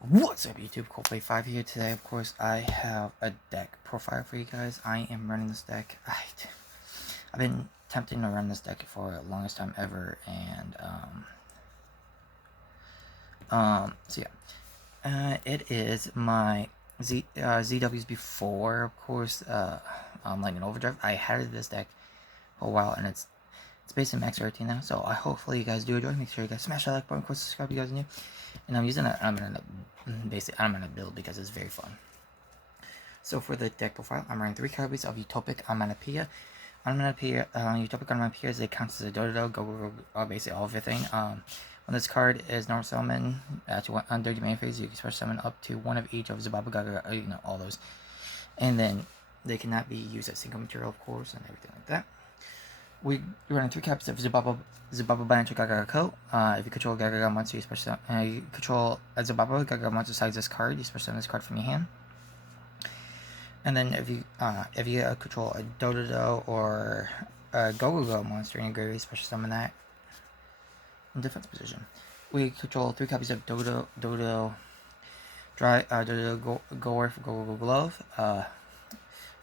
What's up, YouTube? Coldplay 5 here. Today, of course, I have a deck profile for you guys. I am running this deck. I've been attempting to run this deck for the longest time ever, and so yeah, it is my ZWs before, of course, Lightning Overdrive. I had this deck for a while, and it's based in max rarity now. So I hopefully you guys do enjoy. Make sure you guys smash that like button, of course, subscribe if you guys are new. And I'm using I'm gonna build because it's very fun. So for the deck profile, I'm running 3 copies of Utopic Onomatopoeia. Utopic Onomatopoeia is it counts as a dodo, go basically all of everything. When this card is normal summon to under the main phase, you can special summon up to one of each of Zababa Gaga, all those. And then they cannot be used as single material, of course, and everything like that. We're running 3 copies of Zababa Bancho Gagako. If you control Gagaga monster, you control a Zababa Gagaga monster besides this card, you special summon this card from your hand. And then if you control a Dododo or a Go-Go monster in your graveyard, special summon that in defense position. We control 3 copies of Dodo Gore Go Glove.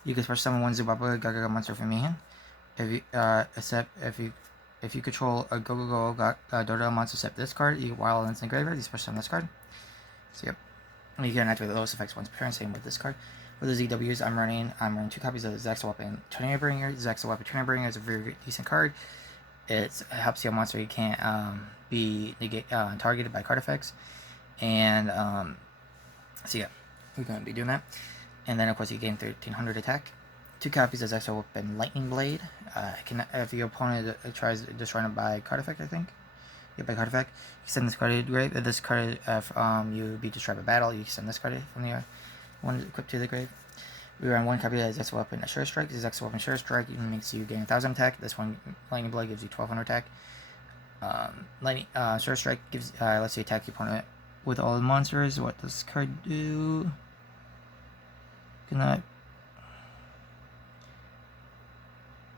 You can special summon one Zababa Gagaga monster from your hand. If you control a Dodo monster except this card, while it's in the graveyard, you special summon this card. So yep. You can activate those effects once per turn, same with this card. For the ZWs, I'm running 2 copies of Zaxa Weapon Tornado Bringer. Zaxa Weapon Tornado Bringer is a very decent card. It helps you a monster you can't be targeted by card effects. And so yeah, we're going to be doing that. And then of course you gain 1300 attack. 2 copies of Zaxa Weapon Lightning Blade. If your opponent tries destroying it by card effect, I think. Yeah, by card effect. You send this card to the grave. If this card, you be destroyed by battle, you send this card from the one equipped to the grave. We run 1 copy of Zaxa Weapon Sure Strike. This Zaxa Weapon Sure Strike even makes you gain 1000 attack. This one, Lightning Blade, gives you 1200 attack. Sure Strike gives lets you attack your opponent with all the monsters. What does this card do?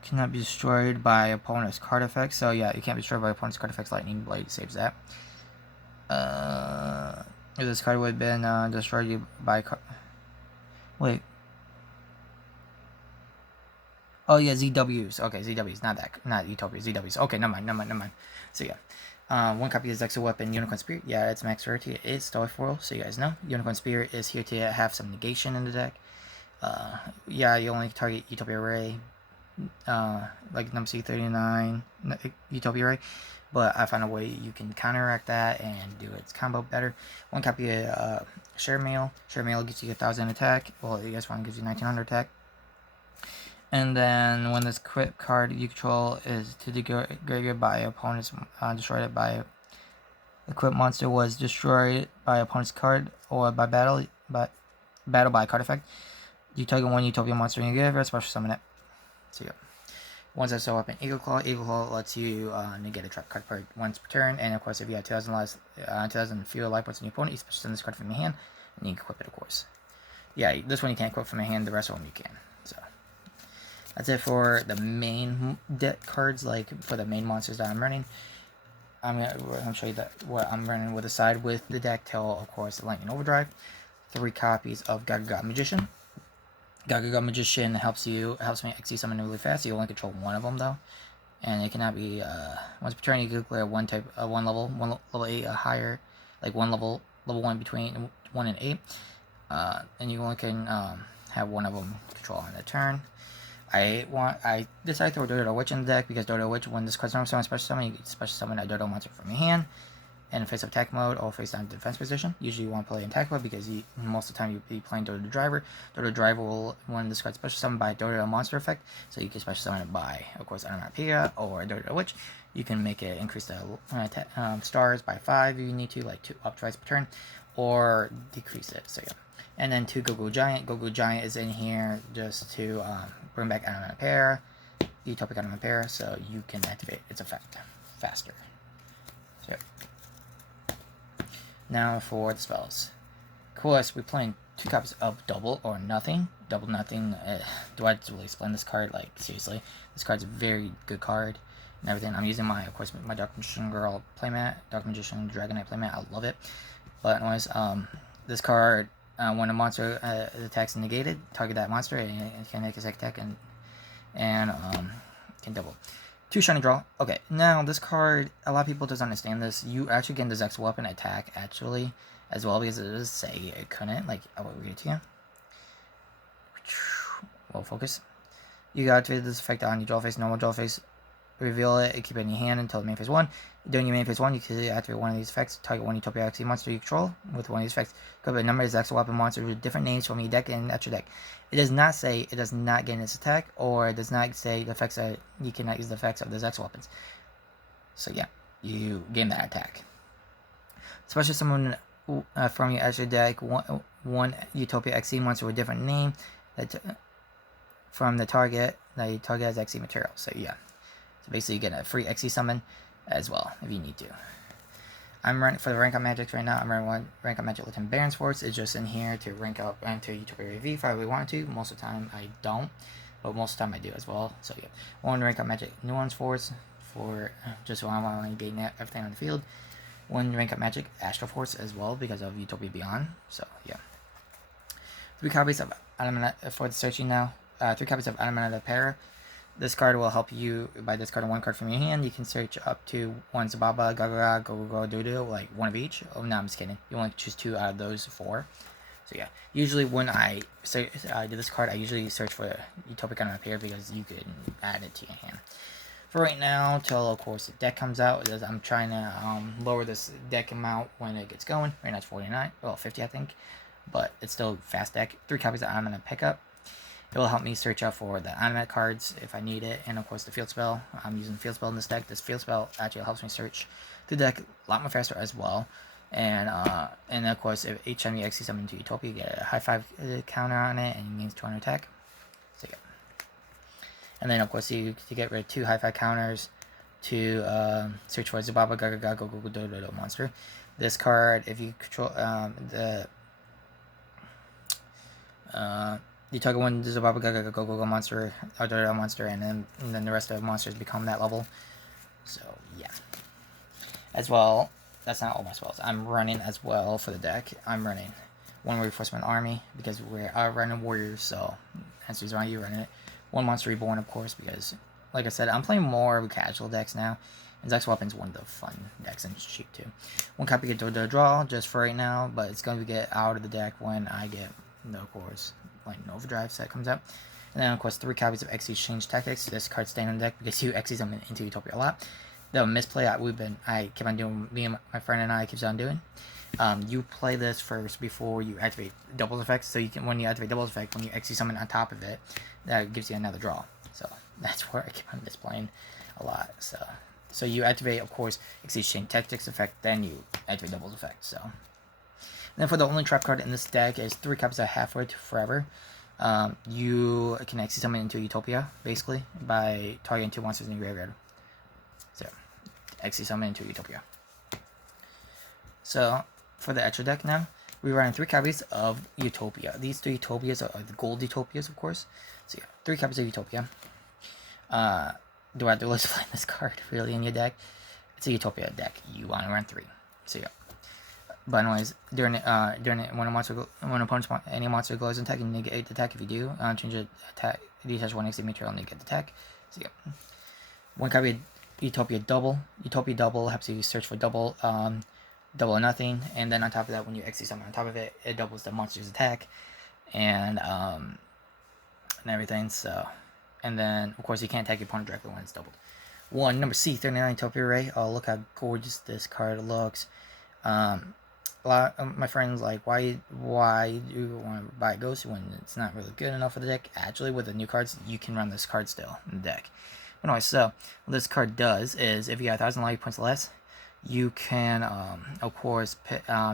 Cannot be destroyed by opponent's card effects. So yeah, you can't be destroyed by opponent's card effects. Lightning Blade saves that. If this card would have been destroyed by wait. Oh yeah, ZWs. Okay, ZWs, not Utopia. ZWs. Okay, never mind. So yeah, 1 copy of Zaxa Weapon Unicorn Spirit. Yeah, it's max rarity. It is Stoic Foil, so you guys know. Unicorn Spirit is here to have some negation in the deck. Yeah, you only target Utopia Ray, like number C39 Utopia Ray, but I found a way you can counteract that and do its combo better. 1 copy of Share Mail. Share Mail gives you 1000 attack. Well, the guess one gives you 1900 attack. And then when this crit card you control is to the graveyard by opponent's destroyed by equipped monster was destroyed by opponent's card or by battle by card effect. You target 1 Utopia monster in your graveyard, special summon it. So yeah. Once I show up in Eagle Claw lets you negate a trap card per once per turn, and of course if you have 2000 fewer life points in your opponent, you special summon this card from your hand, and you can equip it, of course. Yeah, this one you can't equip from your hand, the rest of them you can. So that's it for the main deck cards, like for the main monsters that I'm running. I'm gonna show you what I'm running with aside with the deck till, of course, the Lightning Overdrive. 3 copies of Gagaga Magician. Gagaga Magician helps me XC summon really fast. You only control 1 of them though, and it cannot be once per turn. You can declare one level 8 higher, like one level 1 between 1 and 8, and you only can have 1 of them control on a turn. I decided to throw Dodo Witch in the deck because Dodo Witch, when this card's normal summon special summon, you can special summon a Dodo monster from your hand in face up attack mode or face down defense position. Usually you want to play in attack mode because most of the time you'll be playing Dodo Driver. Dodo Driver will, when this card's special summoned by Dodo monster effect, so you can special summon it by, of course, Onomatopoeia or Dodo Witch. You can make it increase the stars by 5 if you need to, like 2 up twice per turn, or decrease it. So yeah. And then 2 Go-Go Giant. Go-Go Giant is in here just to bring back Onomatopoeia, Utopic Onomatopoeia, so you can activate its effect faster. So now for the spells. Of course, we're playing 2 copies of Double or Nothing. Double Nothing, do I really explain this card? Like, seriously. This card's a very good card and everything. I'm using my Dark Magician Girl playmat, Dark Magician Dragon Knight playmat. I love it. But anyways, this card, when a monster attacks negated, target that monster and it can make a second attack and can double. 2 shiny draw. Okay, now this card, a lot of people doesn't understand this. You actually get this X weapon attack actually as well, because it does say it couldn't. Like, I will read it to you. Well, focus. You can activate this effect on your draw face, normal draw face. Reveal it and keep it in your hand until main phase 1. During your main phase 1, you can activate one of these effects. Target one Utopia XC monster you control with one of these effects. Could be a number of X weapon monsters with different names from your deck and at your deck. It does not say it does not gain its attack, or it does not say the effects that you cannot use the effects of those X weapons. So yeah, you gain that attack. Especially someone from your extra deck, one Utopia XC monster with a different name that from the target that you target as XC material. So yeah. Basically, you get a free XC summon as well if you need to. I'm running for the rank up magic right now. I'm running one rank up magic with Baron's Force. It's just in here to rank up into Utopia AV if I really want to. Most of the time I don't, but most of the time I do as well. So yeah, one rank up magic Nuance Force for just when I want to gain everything on the field. One rank up magic Astral Force as well because of Utopia Beyond. So yeah, 3 copies of for the searching now. 3 copies of Adamant Para. This card will help you by discarding 1 card from your hand. You can search up to 1 Zababa, Gaga, Go, Dodo, like 1 of each. Oh, no, I'm just kidding. You only choose 2 out of those 4. So yeah, usually when I do this card, I usually search for Utopic Adamant Pair because you can add it to your hand. For right now, till of course the deck comes out, I'm trying to lower this deck amount when it gets going. Right now it's 49, well 50 I think, but it's still fast deck. 3 copies that I'm gonna pick up. It will help me search out for the animate cards if I need it, and of course the field spell. I'm using the field spell in this deck. This field spell actually helps me search the deck a lot more faster as well. And of course, if each time you XC summon into Utopia, you get a high 5 counter on it, and it gains 200 attack. So yeah. And then of course you get rid of 2 high 5 counters to search for Zababa, Gaga, Go, Dodo monster. This card, if you control you target one Zababa, Gaga, Go monster, or Dodo monster, and then the rest of the monsters become that level. So yeah. As well, that's not all my spells. I'm running as well for the deck. I'm running 1 Reinforcement Army because we're running Warriors, so that's the reason why you're running it. 1 Monster Reborn, of course, because like I said, I'm playing more casual decks now. And Zex Weapon's one of the fun decks, and it's cheap too. 1 copy get to draw just for right now, but it's going to get out of the deck when I get of course like Nova Drive set comes out. And then of course 3 copies of X Exchange Tactics. This card staying on the deck because you X's them into Utopia a lot. The misplay I keep on doing, me and my friend and I keeps on doing. You play this first before you activate doubles effects. So you can, when you activate doubles effect, when you X summon on top of it, that gives you another draw. So that's where I keep on misplaying a lot. So you activate, of course, Exchange Tactics effect, then you activate doubles effect. So and then for the only trap card in this deck is 3 copies of Halfway to Forever. You can X summon into Utopia basically by targeting 2 monsters in your graveyard. So X summon into Utopia. So for the extra deck now, we're running 3 copies of Utopia. These 3 Utopias are the gold Utopias, of course. So yeah, 3 copies of Utopia. Do I have to list play this card really in your deck? It's a Utopia deck. You want to run 3. So yeah. But anyways, during when any monster goes in attack, you negate the attack if you do. Change the attack, detach 1 XP material and negate the attack. So yeah. 1 copy of Utopia Double. Utopia Double helps you search for double or nothing, and then on top of that, when you execute something on top of it, it doubles the monster's attack and everything. So, and then of course you can't attack your opponent directly when it's doubled. Number C, 39 Utopia Ray. Oh, look how gorgeous this card looks. A lot of my friends like, why do you want to buy a Ghost when it's not really good enough for the deck? Actually, with the new cards, you can run this card still in the deck. But anyway, so what this card does is, if you got 1,000 life points or less, you can, of course,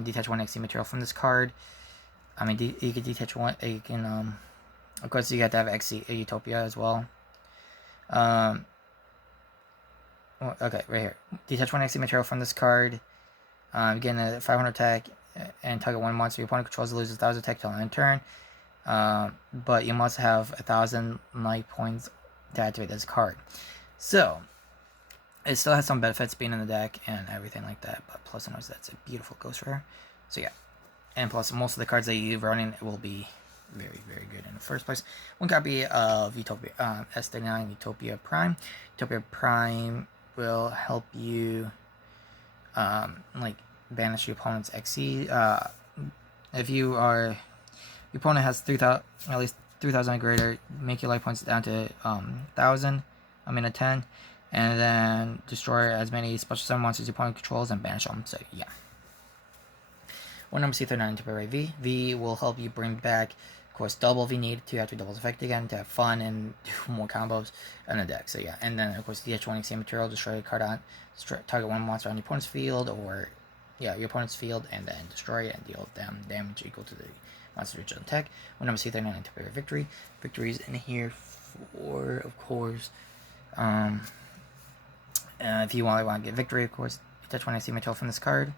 detach 1 XC material from this card. I mean, you can detach 1. You can, of course, you got to have XC Utopia as well. Okay, right here. Detach 1 XC material from this card. Getting a 500 attack and target 1 monster your opponent controls loses 1,000 attack till end turn. But you must have 1,000 life points to activate this card. So it still has some benefits being in the deck and everything like that. But plus, I know that's a beautiful ghost rare. So yeah. and plus most of the cards that you're running will be very, very good in the first place. One copy of Utopia S39 Utopia Prime. Utopia Prime will help you like banish your opponent's XC. If your opponent has 3,000, at least 3,000 or greater, make your life points down to 1,000. I'm in a 10, and then destroy as many special summon monsters your opponent controls and banish them. So yeah. One number C39 to Array V. V will help you bring back, of course, double if you need to have to doubles effect again to have fun and do more combos in the deck. So yeah, and then of course the H1 XC material, destroy a card on target one monster on your opponent's field, or yeah, your opponent's field, and then destroy it and deal them damage equal to the monster original attack. One number C39 to Array Victory. Victory is in here for, of course, if you want to get victory, of course, you touch one XC material from this card.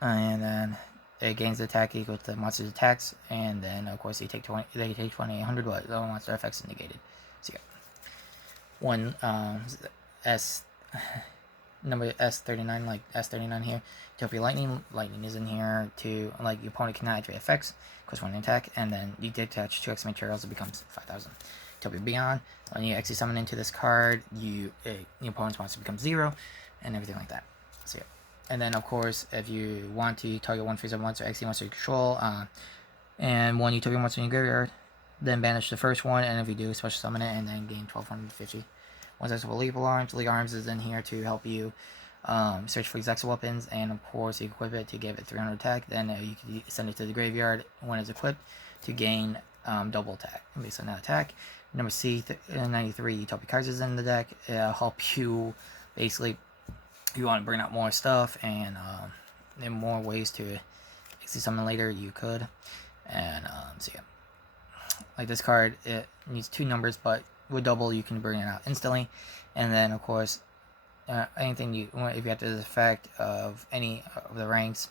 And then it gains the attack equal to the monster's attacks, and then of course they take 2,800, but the monster effects are negated. So yeah, one number S39, like S39 here. Utopia Lightning. Lightning is in here to, like, your opponent cannot activate effects, of course, one attack, and then you detach 2 X materials, it becomes 5,000. Utopia Beyond. When you actually summon into this card, your opponent's monster becomes 0, and everything like that. So yeah. And then, of course, if you want to target one face-up monster, XC monster you control, and one Utopia monster in your graveyard, then banish the first one, and if you do, special summon it, and then gain 1,250. One Zexal Legal Arms. Legal Arms is in here to help you search for Zexal weapons, and of course, you equip it to give it 300 attack. Then you can send it to the graveyard when it's equipped to gain double attack based on that attack. Number C93, Utopia Cards is in the deck. It'll help you basically. If you want to bring out more stuff and more ways to see something later, you could. And so yeah, like this card, it needs 2 numbers, but with double you can bring it out instantly. And then of course, anything you want, if you have the effect of any of the ranks,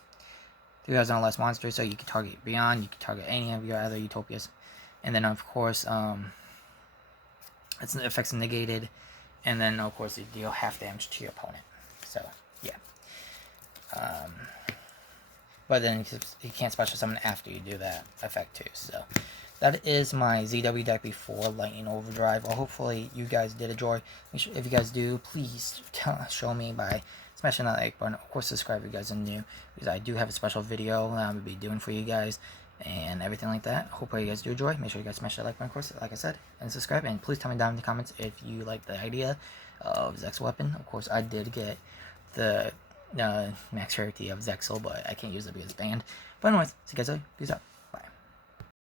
3,000 or less monsters, so you can target Beyond, you can target any of your other Utopias. And then of course, its effects negated, and then of course you deal half damage to your opponent. So, yeah. But then you can't special summon after you do that effect too. So, that is my ZW deck before Lightning Overdrive. Well, hopefully you guys did enjoy. If you guys do, please show me by smashing that like button. Of course, subscribe if you guys are new, because I do have a special video that I'm going to be doing for you guys and everything like that. Hopefully you guys do enjoy. Make sure you guys smash that like button, of course, like I said, and subscribe. And please tell me down in the comments if you like the idea of Zexal weapon. Of course, I did get the max rarity of Zexal, but I can't use it because it's banned. But anyways, see you guys later. Peace out.